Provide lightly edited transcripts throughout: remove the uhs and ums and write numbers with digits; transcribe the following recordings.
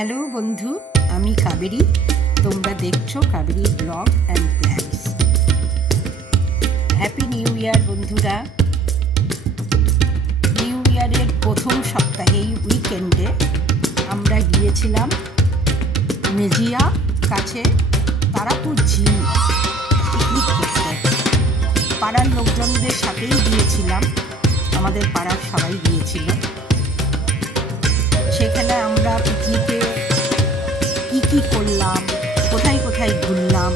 Hello বন্ধু, আমি কাবেরী। তোমরা দেখছো Kaveri blog and plans. Happy new year বন্ধুরা। নিউ ইয়ারের প্রথম সপ্তাহেই উইকেন্ডে আমরা গিয়েছিলাম মেজিয়া কাছে তারাপুর ঝিল পিকনিক করতে। পাড়ার লোকজনদের সাথেই গিয়েছিলাম, আমাদের পাড়ার সবাই গিয়েছিল। সেখানে আমরা পিকনিকে কী করলাম, কোথায় কোথায় ঘুরলাম,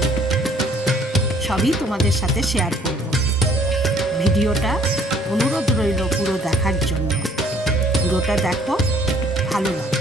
সবই তোমাদের সাথে শেয়ার করব। ভিডিওটা অনুরোধ রইল পুরো দেখার জন্য। পুরোটা দেখো, ভালো লাগবে।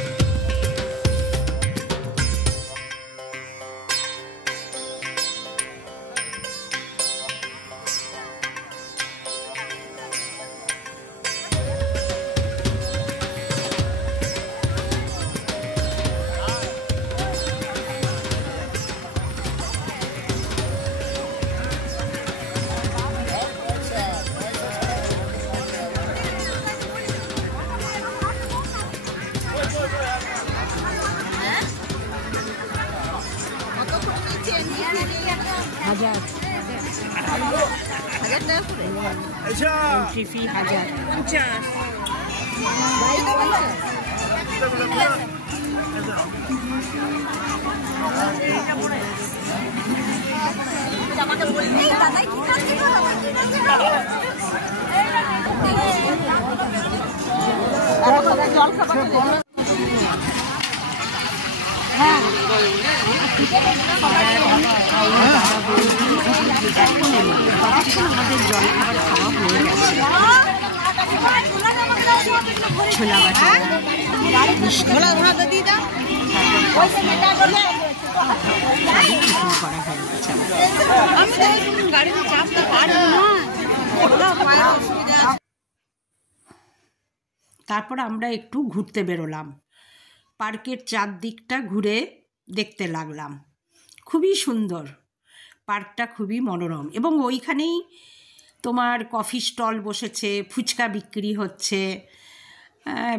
হাজার টাকা করে এন্ট্রি ফি 1000। জল খাবার আমাদের জল খাবার খাওয়া হয়ে গেছে। ছোলা বাটা, করা হয়ে গেছে। তারপর আমরা একটু ঘুরতে বেরোলাম, পার্কের চারদিকটা ঘুরে দেখতে লাগলাম। খুবই সুন্দর পার্কটা, খুবই মনোরম। এবং ওইখানেই তোমার কফি স্টল বসেছে, ফুচকা বিক্রি হচ্ছে,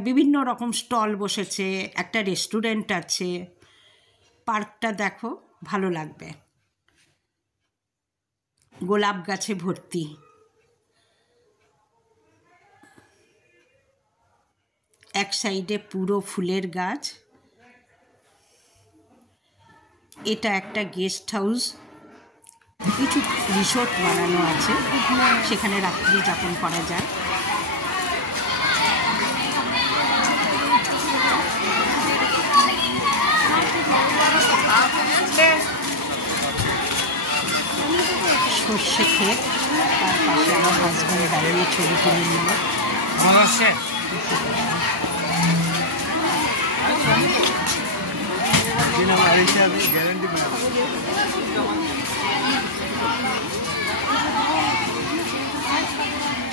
বিভিন্ন রকম স্টল বসেছে, একটা রেস্টুরেন্ট আছে। পার্কটা দেখো, ভালো লাগবে। গোলাপ গাছে ভর্তি। এক সাইডে পুরো ফুলের গাছ। এটা একটা গেস্ট হাউস, কিছু রিসোর্ট বানানো আছে, সেখানে রাত্রি যাপন করা যায়। সর্ষে ক্ষেত, তার পাশে আমার হাজব্যান্ড দাঁড়িয়ে ছবি তুলে নিল।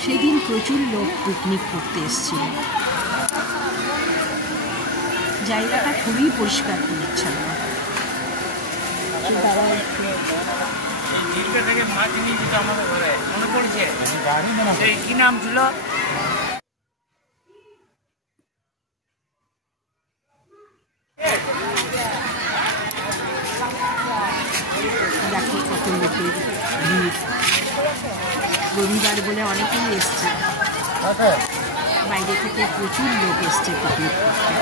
সেদিন প্রচুর লোক পিকনিক করতে এসেছিল। জায়গাটা খুবই পরিষ্কার পরিচ্ছন্ন। কি নাম ছিল? দেখো কত লোকের ভিড়। রবিবার বলে অনেকেই এসছে, বাইরে থেকে প্রচুর লোক এসছে পিকনিক করতে।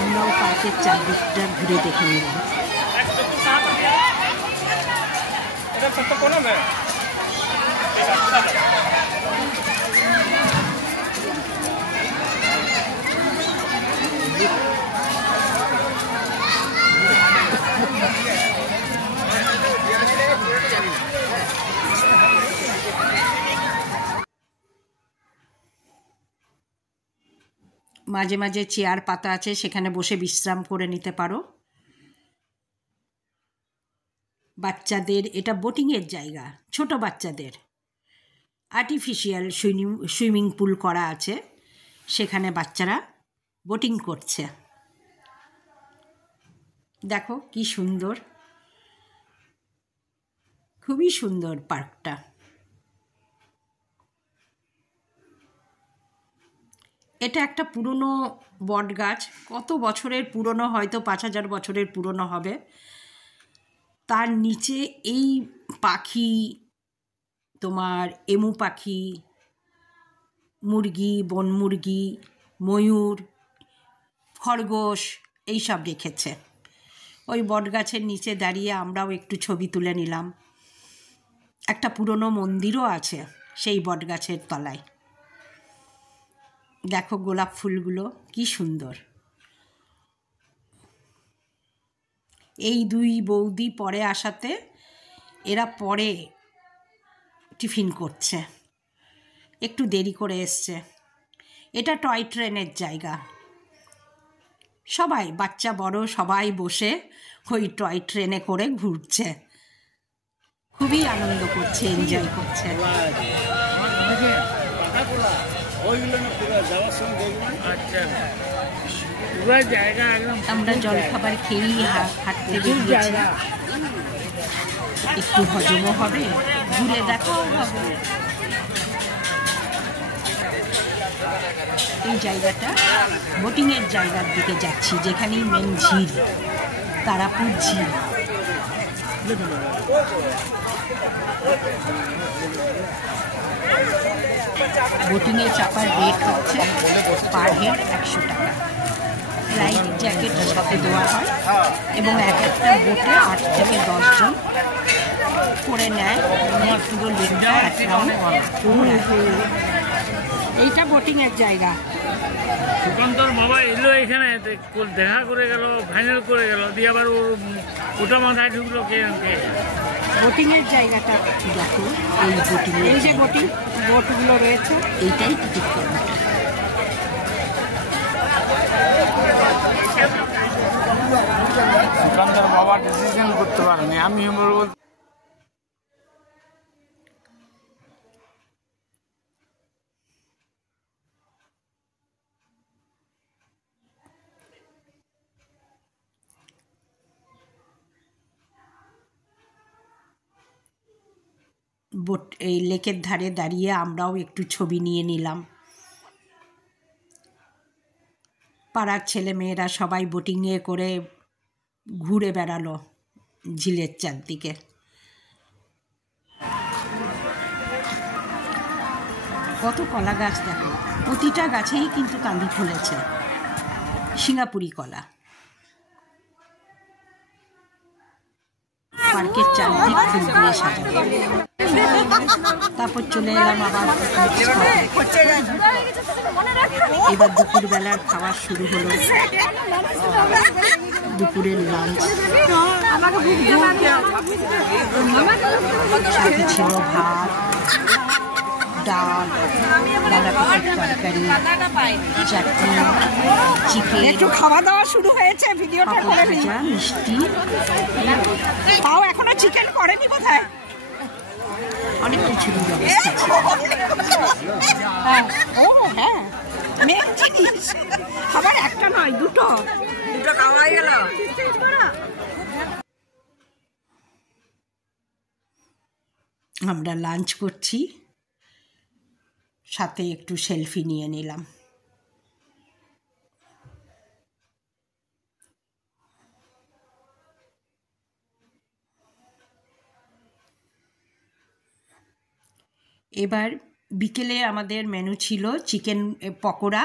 আমরাও পার্কের চারদিকটা ঘুরে দেখে নিলাম। মাঝে মাঝে চেয়ার পাতা আছে, সেখানে বসে বিশ্রাম করে নিতে পারো। বাচ্চাদের এটা বোটিংয়ের জায়গা, ছোট বাচ্চাদের। আর্টিফিশিয়াল সুইমিং পুল করা আছে, সেখানে বাচ্চারা বোটিং করছে। দেখো কি সুন্দর, খুবই সুন্দর পার্কটা। এটা একটা পুরনো বট গাছ, কত বছরের পুরনো, হয়তো 5000 বছরের পুরনো হবে। তার নিচে এই পাখি, তোমার এমু পাখি, মুরগি, বন মুরগি, ময়ূর, খরগোশ এইসব রেখেছে। ওই বট গাছের নিচে দাঁড়িয়ে আমরাও একটু ছবি তুলে নিলাম। একটা পুরনো মন্দিরও আছে সেই বট গাছের তলায়। দেখো গোলাপ ফুলগুলো কি সুন্দর। এই দুই বৌদি পরে আসাতে এরা পরে টিফিন করছে, একটু দেরি করে এসছে। এটা টয় ট্রেনের জায়গা, সবাই বাচ্চা বড় সবাই বসে ওই টয় ট্রেনে করে ঘুরছে, খুবই আনন্দ করছে, এনজয় করছে। আমরা জলখাবার খেয়েই হাঁটতে বেরিয়েছি, একটু হজমও হবে, ঘুরে দেখাও হবে। এই জায়গাটা বোটিংয়ের জায়গার দিকে যাচ্ছি, যেখানেই মেন ঝিল, তারাপুর ঝিল। বোটিংয়ে চাপার রেট হচ্ছে পার হেড 100 টাকা। লাইফ জ্যাকেট সাথে দেওয়া হয় এবং এক একটা বোটে 8 থেকে 10 জন করে নেয়, পুরো লেকটা এক রাউন্ড ঘোরায়। এইটা বোটিংয়ের জায়গা। সুকান্তর বাবা এলো এখানে, দেখা করে গেল, ফাইনাল করে গেল, দিয়ে আবার ওটা মাথায় ঢুকলো কে। বোটিংয়ের জায়গাটা দেখো, এই বোটিং, এই যে বোটিং বোটগুলো রয়েছে, এইটাই টিকিট কাউন্টার। সুকান্তর বাবা ডিসিশন করতে পারেনি, আমি বলবো। এই লেকের ধারে দাঁড়িয়ে আমরাও একটু ছবি নিয়ে নিলাম। পাড়ার ছেলেমেয়েরা সবাই বোটিংয়ে করে ঘুরে বেড়ালো ঝিলের চারদিকে। কত কলা গাছ দেখো, প্রতিটা গাছেই কিন্তু কাঁদি ফুলেছে, সিঙ্গাপুরি কলা। পার্কের চারদিক ফুল দিয়ে সাজানো। তারপর চলে এলাম আবার। এবার দুপুরবেলার খাওয়া শুরু হলো, দুপুরের লাঞ্চ। সাথে ছিল ভাত, ডাল, বাঁধাকপির তরকারি, চাটনি, চিকেন, একটু খাওয়া দাওয়া শুরু হয়েছে, ভিডিওটা করে ভাজা, মিষ্টি। তাও এখনো চিকেন করেনি বোধহয়, অনেক কিছুর ব্যবস্থা ছিল। ও হ্যাঁ, মেন জিনিস খাবার একটা নয়, দুটো খাওয়াই গেল। আমরা লাঞ্চ করছি, সাথে একটু সেলফি নিয়ে নিলাম। এবার বিকেলে আমাদের মেনু ছিল চিকেন পকোড়া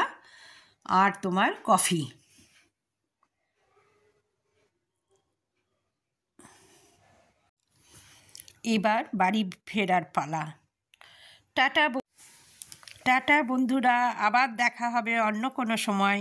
আর তোমার কফি। এবার বাড়ি ফেরার পালা। টাটা টাটা বন্ধুরা, আবার দেখা হবে অন্য কোনো সময়।